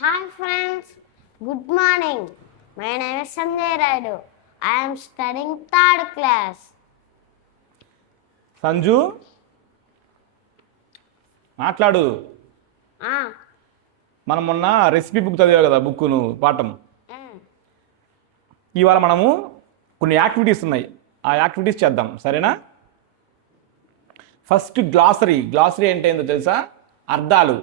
Hi friends, good morning. My name is Sanjay Raidu. I am studying third class. Sanju మాట్లాడు. Ah, మనం మొన్న recipe book చదివావు కదా, బుక్ను పాఠం. mm, ఇవాళ మనము కొన్ని యాక్టివిటీస్ ఉన్నాయి, ఆ యాక్టివిటీస్ చేద్దాం, సరేనా? ఫస్ట్ గ్లాసరీ అంటే ఏంటో తెలుసా? అర్థాలు.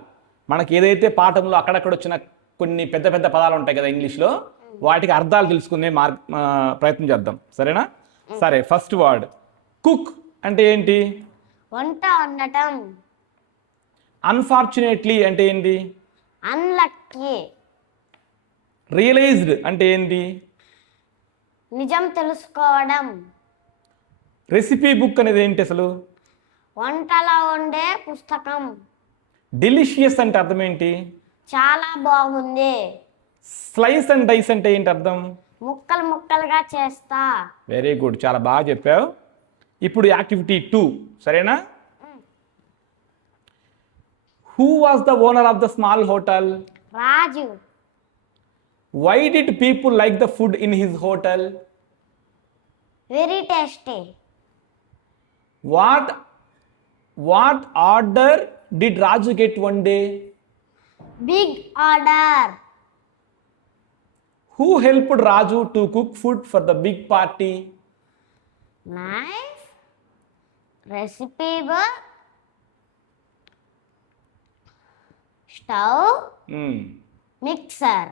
మనకి ఏదైతే పాఠంలో అక్కడక్కడ వచ్చిన కొన్ని పెద్ద పెద్ద పదాలు ఉంటాయి కదా ఇంగ్లీష్లో, వాటికి అర్థాలు తెలుసుకునే ప్రయత్నం చేద్దాం, సరేనా? సరే, ఫస్ట్ వర్డ్ కుక్ అంటే ఏంటి? వంట వండటం. అన్ఫార్చునేట్లీ అంటే ఏంటి? అన్లక్కీ. రియలైజ్డ్ అంటే ఏంటి? నిజం తెలుసుకోవడం. రెసిపీ బుక్ అనేది ఏంటి అసలు? వంటలో ఉండే పుస్తకం. డెలిషియస్ అంటే అర్థం ఏంటి? చాలా బాగుంది. స్లైస్ అండ్ డైస్ అంటే ఏంటి అర్థం? ముక్కలు ముక్కలుగా చేస్తా. వెరీ గుడ్, చాలా బాగా చెప్పావు. ఇప్పుడు యాక్టివిటీ 2, సరేనా? Who was the owner of the small hotel? Raju. Why did people like the food in his hotel? Very tasty. What order did Raju get one day? Big order. Who helped Raju to cook food for the big party? Knife, recipe book, stove, mixer.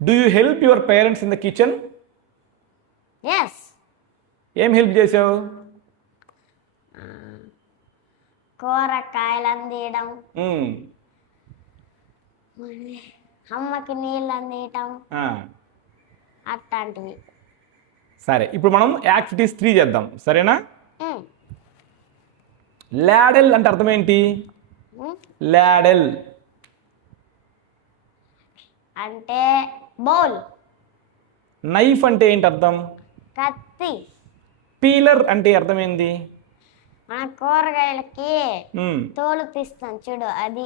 Do you help your parents in the kitchen? Yes. ఏం help చేసావు? కూరగాయలు అందియడం, అమ్మకి నీళ్ళు అందియటం, అట్లాంటివి. సరే, ఇప్పుడు మనం activities 3 చేద్దాం, సరేనా? లాడెల్ అంటే అర్థం ఏంటి? లాడెల్ అంటే బౌల్. నైఫ్ అంటే ఏంటి అర్థం? కత్తి. పీలర్ అంటే అర్థం ఏంటి? మన కూరగాయలకి తోలు తీస్తాం చూడు, అది.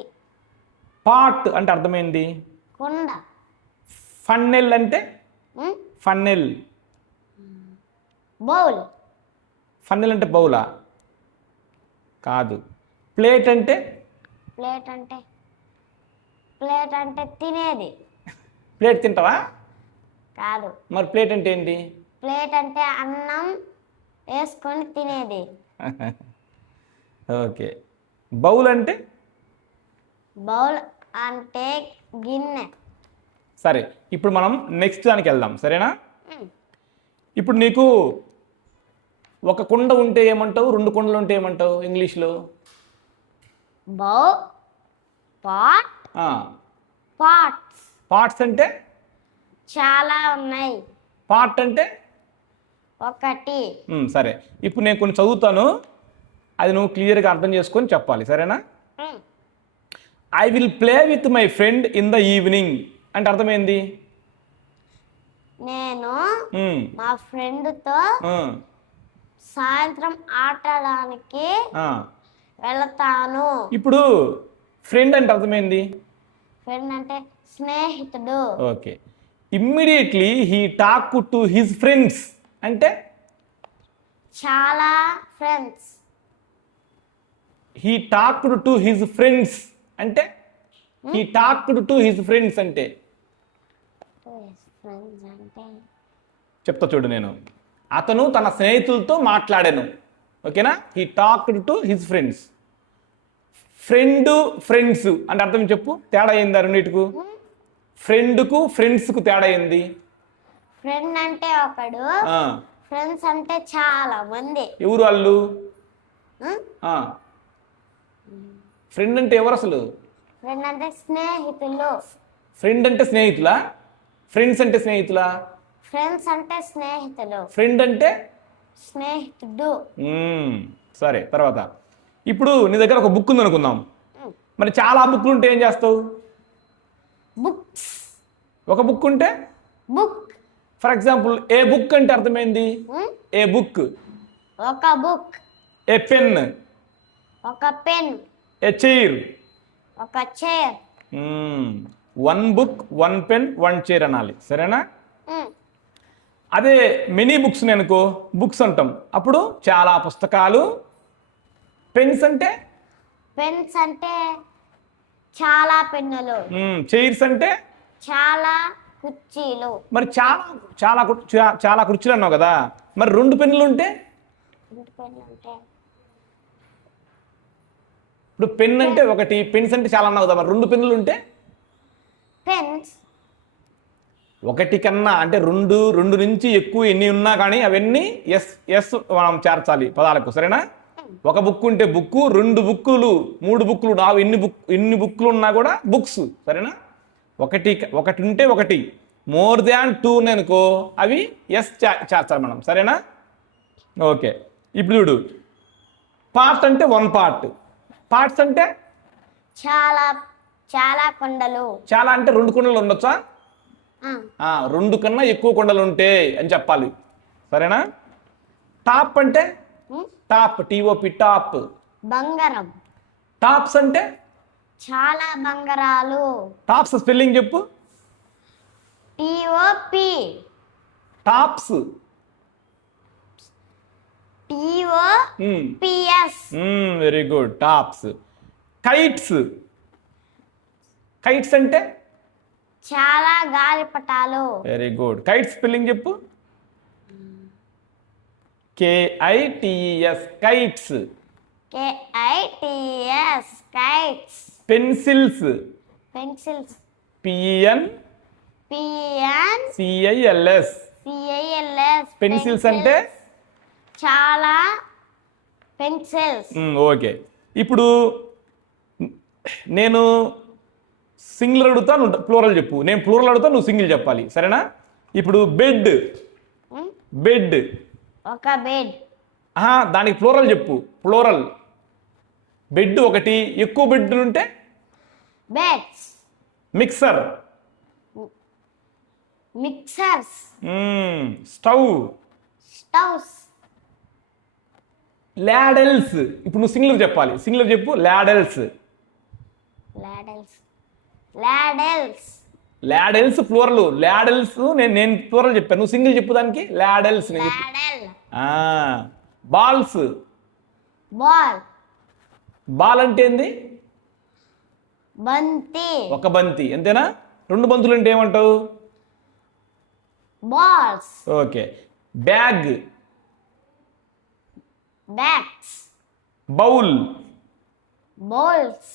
పాట్ అంటే అర్థం ఏంటి? కుండ. ఫన్నెల్ అంటే? Funnel bowl. ఫన్నెల్ అంటే బౌలా? కాదు. ప్లేట్ అంటే? ప్లేట్ అంటే తినేది. ప్లేట్ తింటావా? కాదు. మరి ప్లేట్ అంటే ఏంటి? ప్లేట్ అంటే అన్నం వేసుకొని తినేది. ఓకే. బౌల్ అంటే? బౌల్ అంటే గిన్నె. సరే, ఇప్పుడు మనం నెక్స్ట్ దానికి వెళ్దాం, సరేనా? ఇప్పుడు నీకు ఒక కుండ ఉంటే ఏమంటావు, 2 కుండలు ఉంటే ఏమంటావు ఇంగ్లీష్లో? బౌ, పాట్, పాట్స్. పార్ట్స్ అంటే? చాలా ఉన్నాయి. పార్ట్ అంటే? ఒకటి. సరే, ఇప్పుడు నేను కొన్ని చదువుతాను, అది నువ్వు క్లియర్గా అర్థం చేసుకొని చెప్పాలి, సరేనా? I will play with my friend in the evening అంటే అర్థమైంది? నేను మా ఫ్రెండ్తో సాయంత్రం ఆటడానికి వెళతాను. ఇప్పుడు ఫ్రెండ్ అంటే అర్థమైంది? ఫ్రెండ్ అంటే స్నేహితుడు. Okay. Immediately he talk to his friends అంటే? చాలా friends. He talked to his friends అంటే? He talked to his friends అంటే? చెప్తా చూడు, నేను అతను తన స్నేహితులతో మాట్లాడాను, ఓకేనా? He talked to his friends. Friends అంటే అర్థం చెప్పు, తేడా అయింది రెండింటికు? ఫ్రెండ్కు ఫ్రెండ్స్కు తేడా అయింది. ఫ్రెండ్ అంటే ఒకడు, ఫ్రెండ్స్ అంటే చాలా మంది. ఎవరు వాళ్ళు? ఫ్రెండ్ అంటే ఎవరు అసలు? ఫ్రెండ్ అంటే స్నేహితులు. ఫ్రెండ్ అంటే స్నేహితులా? ఫ్రెండ్స్ అంటే స్నేహితులా? ఫ్రెండ్స్ అంటే స్నేహితులు. ఫ్రెండ్ అంటే స్నేహితుడు. సరే, తర్వాత ఇప్పుడు నీ దగ్గర ఒక బుక్ ఉంది అనుకుందాం, మరి చాలా బుక్లు ఉంటే ఏం చేస్తావు? బుక్స్. ఒక బుక్ ఉంటే? Book. For example, A book అంటే అర్థమైంది? ఏ బుక్. ఒక బుక్. A pen. ఒక పెన్. ఏ చైర్. ఒక chair. One book one pen one chair అనాలి, సరేనా? అదే మెనీ బుక్స్ అనుకో బుక్స్ అంటాం, అప్పుడు చాలా పుస్తకాలు. పెన్స్ అంటే పెన్స్ అంటే చాలా పెన్నులు. చైర్స్ అంటే చాలా కుర్చీలు. మరి చాలా చాలా చాలా కుర్చీలు అన్నావు కదా, మరి 2 పెన్నులు ఉంటే? పెన్ను అంటే ఇప్పుడు పెన్ అంటే ఒకటి, పెన్స్ అంటే చాలా అన్నావు కదా, మరి 2 పెన్నులు ఉంటే? పెన్స్ ఒకటి కన్నా అంటే రెండు నుంచి ఎక్కువ ఎన్ని ఉన్నా కానీ అవన్నీ ఎస్ ఎస్ మనం చేర్చాలి పదాలకు, సరేనా? ఒక బుక్ ఉంటే బుక్కు, 2 బుక్కులు, 3 బుక్కులు, ఎన్ని బుక్కులు ఉన్నా కూడా బుక్స్, సరేనా? ఒకటి ఉంటే ఒకటి, మోర్ దాన్ 2 అనుకో అవి ఎస్ చేర్చాలి మనం, సరేనా? ఓకే, ఇప్పుడు చూడు, పార్ట్ అంటే 1 పార్ట్, పార్ట్స్ అంటే చాలా చాలా కొండలు. చాలా అంటే 2 కొండలు ఉండొచ్చా? 2 కన్నా ఎక్కువ కొండలు ఉంటే అని చెప్పాలి, సరేనా? టాప్ అంటే టాప్, టీఓపి, టాప్ బంగారం. టాప్స్ అంటే చాలా బంగారాలు. టాప్స్ స్పెల్లింగ్ చెప్పు. T O P. Tops T O P S. Very good, tops. Kites, kites అంటే చాలా గాలిపటాలు. వెరీ గుడ్, కైట్స్ స్పెల్లింగ్ చెప్పు. KITES, kites. KITS, kites. Pencils, pencils. PENCILS, pencils అంటే చాలా పెన్సిల్స్. ఓకే, ఇప్పుడు నేను సింగిల్ అడుగుతా, నువ్వు ప్లూరల్ చెప్పు. నేను ప్లూరల్ అడుగుతా, నువ్వు సింగిల్ చెప్పాలి, సరేనా? ఇప్పుడు బెడ్, బెడ్. ఒక బెడ్. దానికి ప్లూరల్ చెప్పు, ప్లూరల్. బెడ్ ఒకటి, ఎక్కువ బెడ్లు ఉంటే? Beds. Mixer, mixers. Stove, stoves. Ladles. ఇప్పుడు నువ్వు సింగులర్ చెప్పాలి, సింగులర్ చెప్పు. లాడెల్స్, లాడెల్స్. లాడెల్స్. లాడెల్స్ ప్లూరల్. లాడెల్స్ నేను ప్లూరల్ చెప్పాను, నువ్వు సింగిల్ చెప్పు దానికి. లాడెల్స్. లాడెల్. బాల్స్. బాల్. బాల్ అంటే ఏంది? బంతి. ఒక బంతి, అంతేనా? 2 బంతులు అంటే ఏమంటావు? Balls. Okay, bag. Bags. Bowl. Bowls.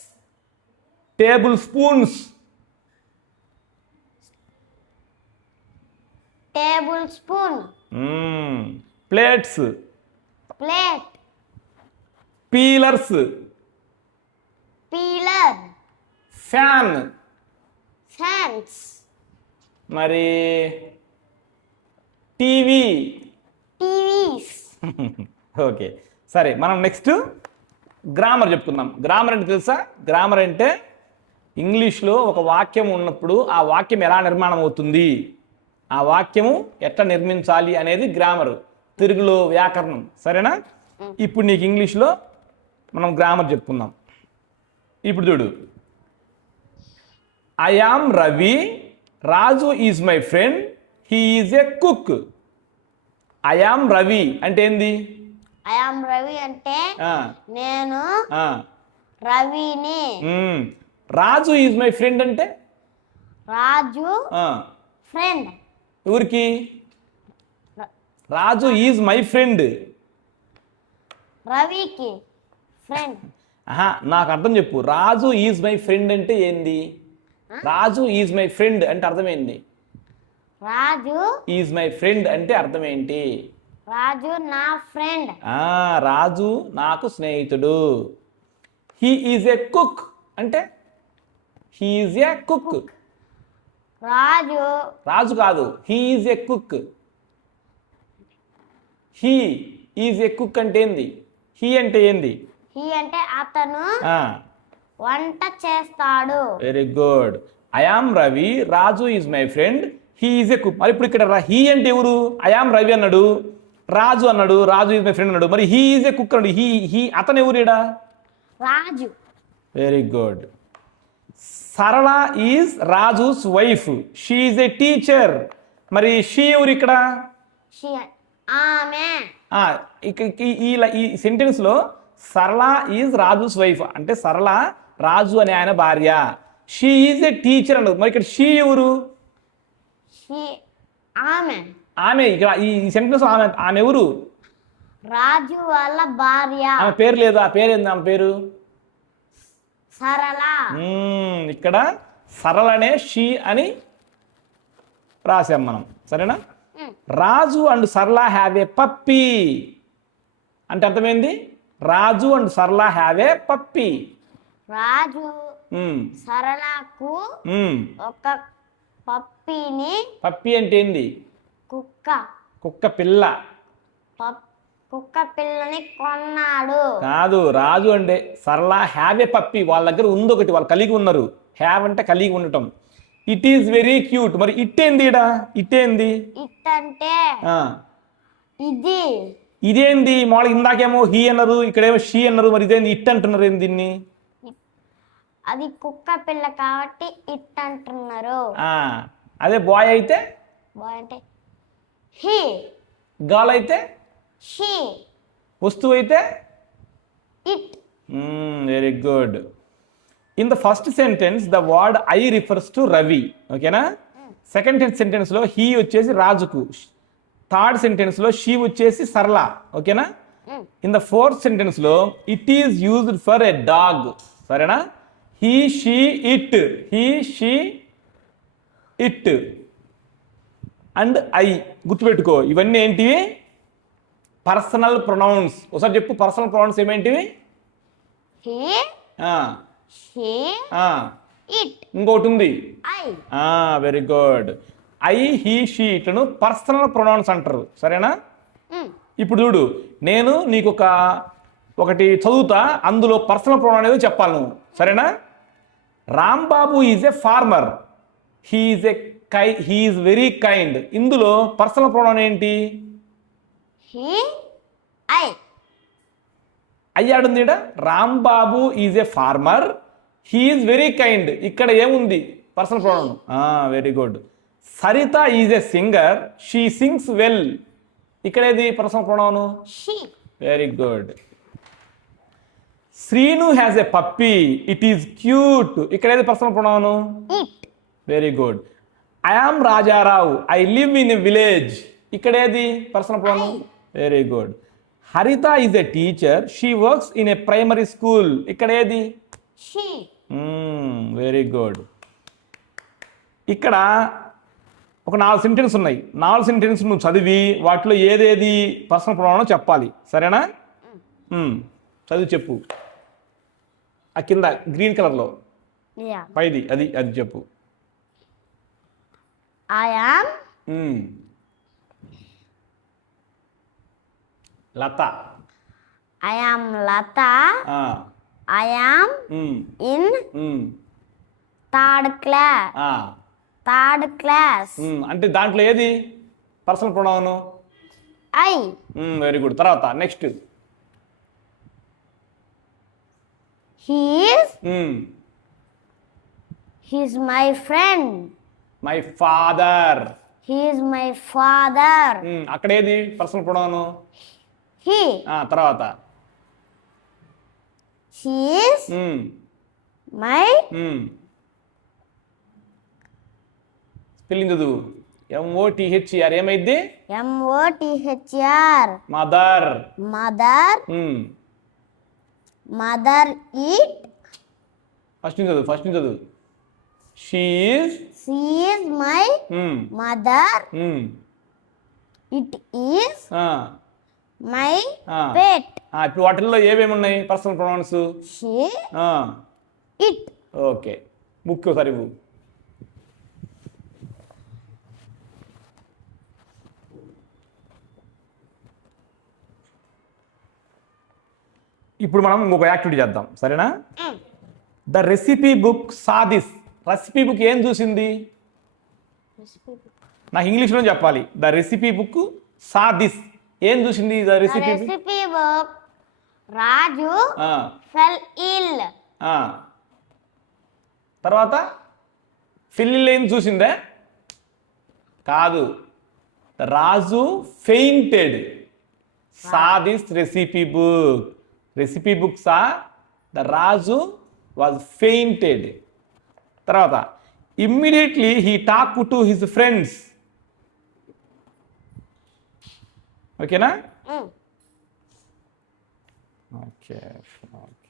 Table spoons. Table spoon. Plates. Plate. Peelers. Peeler. Fan. Fans. మరి టీవీ. టీవీస్. ఓకే, సరే, మనం నెక్స్ట్ గ్రామర్ చెప్పుకుందాం. గ్రామర్ అంటే తెలుసా? గ్రామర్ అంటే ఇంగ్లీష్లో ఒక వాక్యం ఉన్నప్పుడు ఆ వాక్యం ఎలా నిర్మాణం అవుతుంది, ఆ వాక్యము ఎట్లా నిర్మించాలి అనేది గ్రామర్, తెలుగులో వ్యాకరణం, సరేనా? ఇప్పుడు నీకు ఇంగ్లీష్లో మనం గ్రామర్ చెప్పుకుందాం. ఇప్పుడు చూడు, I am Ravi, Raju is my friend, he is a cook. I am Ravi అంటే ఏంది? ఐ యామ్ రవి అంటే నేను రవిని. రాజు ఈజ్ మై ఫ్రెండ్ అంటే? రాజు ఫ్రెండ్. ఎవరికి? రాజు ఈజ్ మై ఫ్రెండ్, రవికి ఫ్రెండ్. నాకు అర్థం చెప్పు. రాజు ఈజ్ మై ఫ్రెండ్ అంటే ఏంది? రాజు ఈజ్ మై ఫ్రెండ్ అంటే అర్థం ఏంది? రాజు ఈజ్ మై ఫ్రెండ్ అంటే అర్థం ఏంటి? రాజు నా ఫ్రెండ్. రాజు నాకు స్నేహితుడు. హీ ఈజ్ ఎ కుక్ అంటే? He is a cook. Raju కాదు, he is a cook. He is a cook అంటే ఏంది? హీ అంటే ఏంది? హీ అంటే అతను వంట చేస్తాడు. Very good. I am Ravi, Raju is my friend, he is a cook. మరి ఇప్పుడు ఇక్కడ హీ అంటే ఎవరు? ఐ యామ్ రవి అన్నాడు, రాజు అన్నాడు, రాజు ఈజ్ మై ఫ్రెండ్ అన్నాడు. మరి హీ ఈజ్ ఎ కుక్ అన్నాడు, హీ అతను ఎవరు? Raju. Raju. Very good. Sarala is Raju's wife, she is a teacher. మరి షీ ఎవరు ఇక్కడ? షీ ఆమె. ఈ సెంటెన్స్ లో సరళ ఈజ్ రాజుస్ వైఫ్ అంటే సరళ రాజు అనే ఆయన భార్య. షీ ఈజ్ ఏ టీచర్ అన్నది. మరి ఇక్కడ షీ ఎవరు? షీ ఆమె. ఆమె ఇక్కడ ఈ సెంటెన్స్ ఆమె ఆమె ఎవరు? రాజు వాళ్ళ భార్య. ఆమె పేరు లేదు. ఆ పేరు ఏంది? ఆమె పేరు సరళ. ఇక్కడ సరళనే షీ అని రాసాం మనం. సరేనా? రాజు అండ్ సరళ హ్యావ్ ఏ పప్పీ అంటే అర్థమైంది. రాజు అండ్ సరళ హ్యావ్ ఏ పప్పీ. రాజు సరళకు ఒక పప్పీని. పప్పీ అంటే ఏంది? కుక్క. కుక్క పిల్ల. కుక్క పిల్లని కొన్నాడు. కాదు, రాజు అంటే సరళ హ్యావ్ ఏ పప్పీ. వాళ్ళ దగ్గర ఉంది ఒకటి, వాళ్ళు కలిగి ఉన్నారు. హ్యావ్ అంటే కలిగి ఉండటం. It is very cute. మరి ఇట్ ఏంది? ఇట్ ఏంది? ఇట్ అంటే ఇది. ఇదేంది? మామూలుగా ఇందాకేమో హీ అన్నారు, ఇక్కడేమో షీ అన్నారు. మరి ఇదేంది ఇట్ అంటున్నారు? ఏంది దీన్ని? అది కుక్క పిల్ల కాబట్టి ఇట్ అంటున్నారు. అదే బాయ్ అయితే? బాయ్ అంటే హీ. గర్ల్ అయితే షీ. వస్తువు అయితే it. Very good. In the first sentence the word I refers to Ravi. ఓకేనా? సెకండ్ సెంటెన్స్ లో హీ వచ్చేసి రాజుకు, థర్డ్ సెంటెన్స్ లో షీ వచ్చేసి సరళ. ఓకేనా? ఇన్ ద ఫోర్త్ సెంటెన్స్ లో it is used for a dog. సరేనా? He she it. He she it and I. గుర్తుపెట్టుకో, ఇవన్నీ ఏంటివి? Personal pronouns. ఒకసారి చెప్పు, పర్సనల్ ప్రొనౌన్స్ ఏమేంటివి? He, she, it. ఇంకోటి ఉంది, I. Very good. I, he, she, ఇట్లను పర్సనల్ ప్రొనౌన్స్ అంటారు. సరేనా? ఇప్పుడు చూడు, నేను నీకు ఒకటి చదువుతా, అందులో పర్సనల్ ప్రొనౌన్ ఏదో చెప్పాలి నువ్వు. సరేనా? Rambabu is a farmer. He is very kind. ఇందులో పర్సనల్ ప్రొనౌన్ ఏంటి? He, I. అయ్యాడుంది. Rambabu is a farmer, he is very kind. ఇక్కడ ఏముంది? Personal pronoun. Very good. Saritha is a singer, she sings well. ఇక్కడ ఏది personal pronoun? She. Very good. Srinu has a puppy, it is cute. ఇక్కడ ఏది personal pronoun? It. Very good. I am Rajarao, I live in a village. ఇక్కడ ఏది personal pronoun? Very good. Haritha is a teacher, she works in a primary school. ఇక్కడ ఏది? She. Very good. ఇక్కడ ఒక 4 sentence ఉన్నాయి. 4 sentence నువ్వు చదివి వాటిలో ఏదేది పర్సనల్ ప్రొనౌన్ చెప్పాలి. సరేనా? చదివి చెప్పు. ఆ కింద గ్రీన్ కలర్లో పైది అది అది చెప్పు. I am Latha. I am Latha. I am in third class. Third class అంటే దాంట్లో ఏది personal pronoun? I. Very good. తర్వాత next. He's my friend. My father. He is my father. అక్కడ ఏది పర్సనల్ ప్రొనౌన్? He. తర్వాత He is my స్పెల్లింగ్ చదువు. MOTHER ఏమైంది? MOTHR. Mother. Mother. Mother eat. First నుంచి చదువు. She is my mother. It is my pet. ఇప్పుడు వాటిల్లో ఏమేమి ఉన్నాయి personal pronouns? She, it. Okay, book ఒకసారి ఇవ్వు. ఇప్పుడు మనం ఇంకొక యాక్టివిటీ చేద్దాం. సరేనా? The recipe book saw this. Recipe book ఏం చూసింది? నాకు ఇంగ్లీష్లో చెప్పాలి. The recipe book saw this ఏం చూసింది? The recipe book Raju fell ill. తర్వాత ఫిల్ లైన్ చూసిందే కాదు, Raju fainted. Saw this recipe book. Recipe book saw the Raju was fainted. తర్వాత immediately he talk to his friends. ఓకేనా? Okay okay.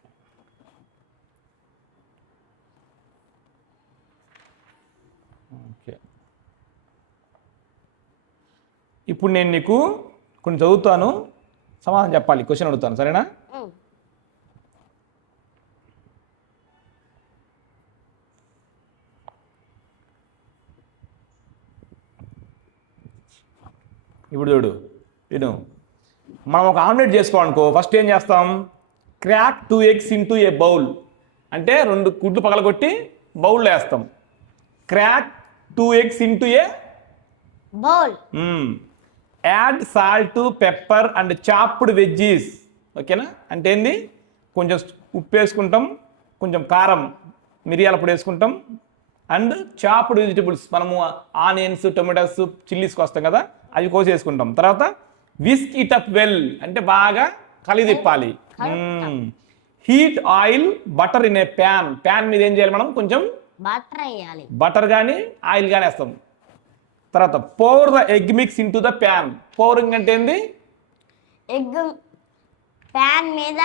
ఓకే, ఇప్పుడు నేను నీకు కొన్ని చదువుతాను, సమాధానం చెప్పాలి. క్వశ్చన్ అడుగుతాను, సరేనా? ఇప్పుడు చూడు, విను. మనం ఒక ఆమ్లెట్ చేసుకోవాలనుకో, ఫస్ట్ ఏం చేస్తాం? క్రాక్ 2 eggs ఇంటూ ఏ బౌల్. అంటే 2 గుడ్లు పగలగొట్టి బౌల్లో వేస్తాం. Crack 2 eggs into A bowl. Add salt, pepper and chopped veggies. ఓకేనా? అంటే ఏంది? కొంచెం ఉప్పు వేసుకుంటాం, కొంచెం కారం, మిరియాల పొడి వేసుకుంటాం, అండ్ చాప్డ్ వెజిటబుల్స్. మనము ఆనియన్స్, టొమాటోస్, చిల్లీస్కి వస్తాం కదా, అవి కోసి వేసుకుంటాం. తర్వాత విస్క్ ఇట్ అప్ వెల్, అంటే బాగా కలిదిప్పాలి. Heat oil, butter in a pan. Pan మీద ఏం చేయాలి మనం? కొంచెం బటర్ వేయాలి. బటర్ కానీ ఆయిల్ కానీ వేస్తాం. తర్వాత pour the egg mix into the pan. Pouring అంటే ఏంది? ఎగ్ ప్యాన్ మీద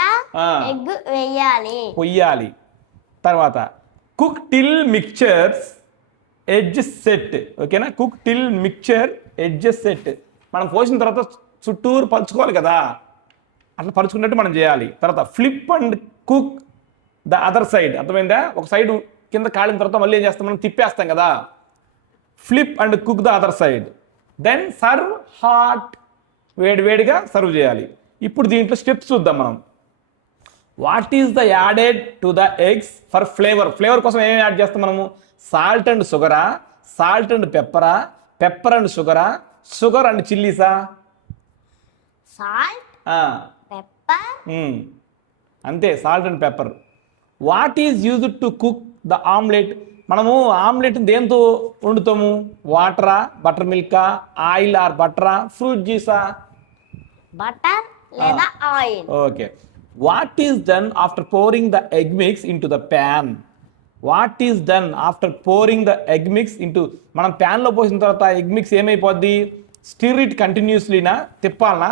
ఎగ్ వేయాలి, పొయ్యాలి. తర్వాత cook till mixtures edges set. ఓకేనా? Cook till mixture edges set. మనం పోసిన తర్వాత చుట్టూరు పరుచుకోవాలి కదా, అట్లా పరుచుకున్నట్టు మనం చేయాలి. తర్వాత flip and cook the other side. అర్థమైందా? ఒక సైడ్ కింద కాలిన తర్వాత మళ్ళీ ఏం చేస్తాం? మనం తిప్పేస్తాం కదా. Flip and cook the other side. Then serve hot. వేడివేడిగా సర్వ్ చేయాలి. ఇప్పుడు దీంట్లో స్టెప్స్ చూద్దాం మనం. What is the added to the eggs for flavour. Flavour కోసం ఏమేమి యాడ్ చేస్తాం మనము? సాల్ట్ అండ్ షుగరా, సాల్ట్ అండ్ పెప్పరా, పెప్పర్ అండ్ షుగరా, షుగర్ అండ్ చిల్లీసా? Salt, pepper. అంతే, salt and pepper. What is used to cook the omelette. మనము ఆమ్లెట్ దేంతో వండుతాము? వాటరా, బటర్ మిల్కా, ఆయిల్ ఆర్ బటరా, ఫ్రూట్ జ్యూసా? బటర్ లేదా oil. Okay. What is done after pouring the egg mix into the pan. What is done after pouring the egg mix into. మనం ప్యాన్లో పోసిన తర్వాత ఎగ్ మిక్స్ ఏమైపోద్ది? స్టిర్ ఇట్ కంటిన్యూస్లీనా, తిప్పాలనా,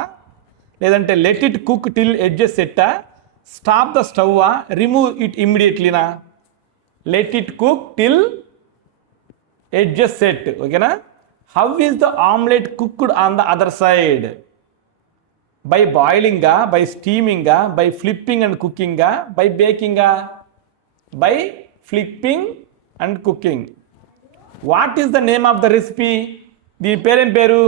లేదంటే let it cook till edges సెట్టా, stop the స్టవ్వా, రిమూవ్ ఇట్ ఇమ్మీడియట్లీనా? Let it cook till edges set. ఓకేనా? How is the omelette cooked on the other side. By బాయిలింగా, బై స్టీమింగా, బై ఫ్లిప్పింగ్ అండ్ కుకింగా, by బేకింగా? By flipping and cooking. What is the name of the recipe. దీని పేరేం పేరు?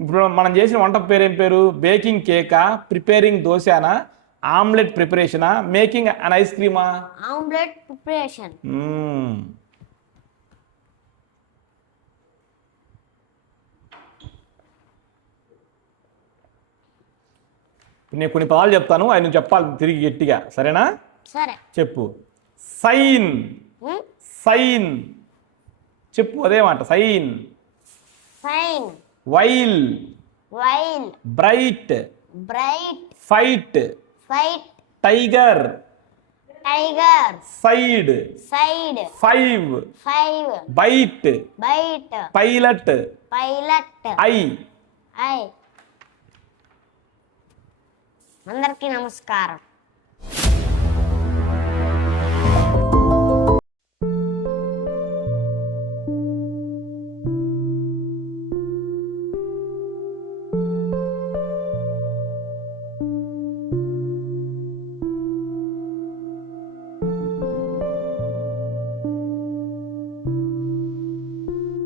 ఇప్పుడు మనం చేసిన వంట పేరేం పేరు? బేకింగ్ కేకా, ప్రిపేరింగ్ దోశానా, ఆమ్లెట్ ప్రిపరేషనా, మేకింగ్ అన్ ఐస్ క్రీమా? Omelette preparation. నేను కొన్ని పదాలు చెప్తాను, అవి నువ్వు చెప్పాలి తిరిగి గట్టిగా, సరేనా? సరే. చెప్పు. సైన్. సైన్ చెప్పు, అదే మాట. Sign. Sign. While. While. Bright. Bright. Fight. Fight. Tiger. Tiger. Side. Side. Five. Five. Bite. Bite. Pilot. Pilot. I. I. అందరికీ నమస్కారం.